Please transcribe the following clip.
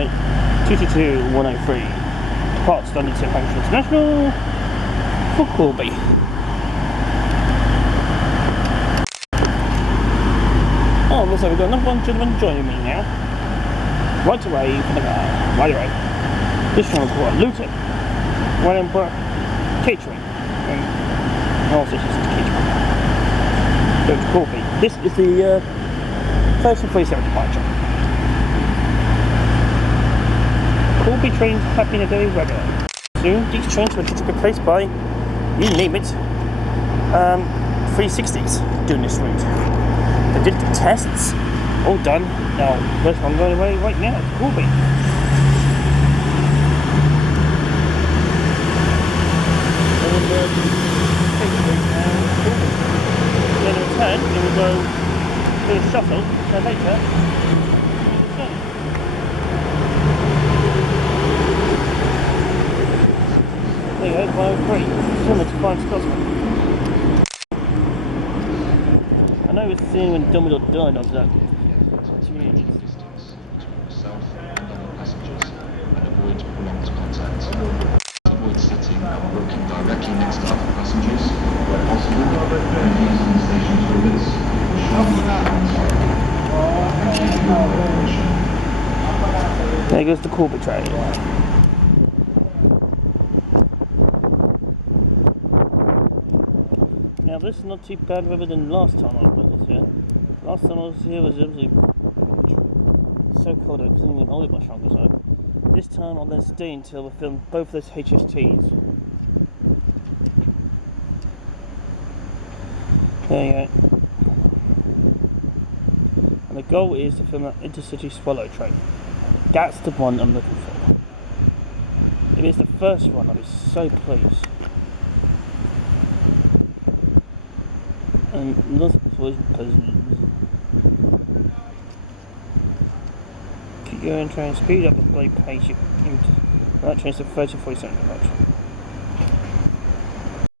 Alright, 222-103. Departs London to Pancras International for Corby. Oh, looks like we've got another one gentleman joining me now. Right away for the car. Right away. This one's what? Luton, Wellingborough, Kettering, and also this is Kettering. Go to Corby. This is the 1347 departure. Corby trains have been a very regular. Soon, these trains will be replaced by, you name it, 360s doing this route. They did the tests, all done. Now, first one going away right now to Corby. And then in return, we will go to the shuttle, so later. There you go, 103, similar to Flying Scotsman. I know it's the scene when Dumbledore died on that. Avoid sitting and working directly next to other passengers where possible, and using the station toilets, and keep your cooperation. There goes the Corby train. Now this is not too bad weather than last time I was here. Last time I was here was absolutely so cold I couldn't even hold it much longer, so this time I'm going to stay until we film both of those HFTs. There you go. And the goal is to film that intercity swallow train. That's the one I'm looking for. If it's the first one, I'll be so pleased. And not always pleasant. Keep going, try and speed up the blade pace. That train's to 30-47 approach.